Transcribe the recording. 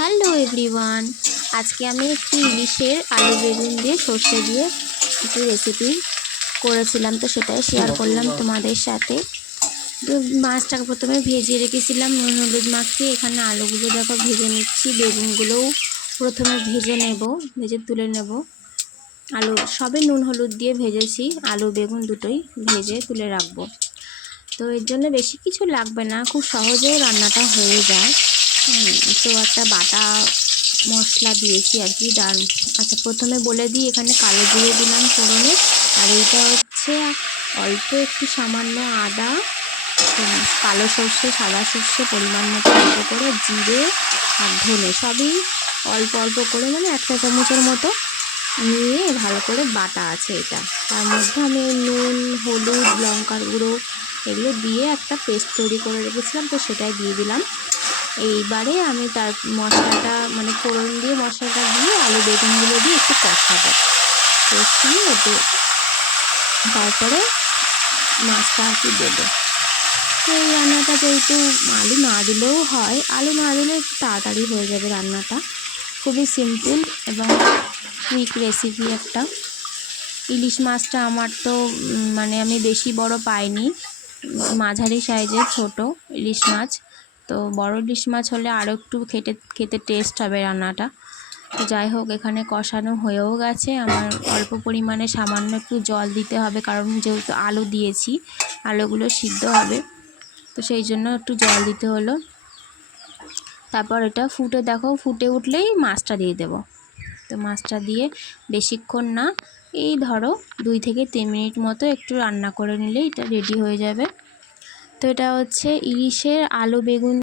Hello everyone, আজকে আমি একটু ইলিশের আলু বেগুন দিয়ে সর্ষে দিয়ে একটু রেসিপি করেছিলাম, তো সেটাই শেয়ার করলাম তোমাদের সাথে। তো মাছটাকে প্রথমে ভেজে রেখেছিলাম নুন হলুদ মাখিয়ে। এখানে আলুগুলো দেখো ভেজে নিচ্ছি, বেগুনগুলোও প্রথমে ভেজে তুলে নেব। আলু সবে নুন হলুদ দিয়ে ভেজেছি, আলু বেগুন দুটোই ভেজে তুলে রাখবো। তো এর জন্য বেশি কিছু লাগবে না, খুব সহজেও রান্নাটা হয়ে যায়। তো একটা বাটা মশলা দিয়েছি আর কি। আচ্ছা, প্রথমে বলে দিই, এখানে কালো জিরে দিলাম ফোড়নে, আর এইটা হচ্ছে অল্প একটু সামান্য আদা, কালো সর্ষে, সাদা সর্ষে পরিমাণ মতো অল্প করে, জিরে আর ধনে সবই অল্প অল্প করে, মানে 1 চা চামচের মতো নিয়ে ভালো করে বাটা আছে এটা। তার মধ্যে আমি নুন হলুদ লঙ্কার গুঁড়ো এগুলো দিয়ে একটা পেস্ট তৈরি করে রেখেছিলাম, তো সেটাই দিয়ে দিলাম। এইবারে আমি তার মশলাটা মানে ফোড়ন দিয়ে মশলাটা দিয়ে আলু বেগুনগুলো দিয়ে একটু কষিয়ে ওতে তারপরে মাছটা আর কি দেবো। তো এই রান্নাটা যেহেতু আলু না দিলেও হয়, আলু না দিলে একটু তাড়াতাড়ি হয়ে যাবে রান্নাটা, খুবই সিম্পল এবং কুইক রেসিপি একটা। ইলিশ মাছটা আমার তো মানে আমি বেশি বড় পাইনি, মাঝারি সাইজের ছোট ইলিশ মাছ। তো বড় ইলিশ মাছ হলে আরও একটু খেতে টেস্ট হবে রান্নাটা। তো যাই হোক, এখানে কষানো হয়েও গেছে আমার। অল্প পরিমাণে সামান্য একটু জল দিতে হবে, কারণ যেহেতু আলু দিয়েছি আলুগুলো সিদ্ধ হবে, তো সেই জন্য একটু জল দিতে হলো। তারপর এটা ফুটে উঠলেই মাছটা দিয়ে দেবো। তো মাছটা দিয়ে বেশিক্ষণ না, এই ধরো 2 থেকে 3 মিনিট মতো একটু রান্না করে নিলেই এটা রেডি হয়ে যাবে। তো এটা হচ্ছে ইলিশের আলু বেগুন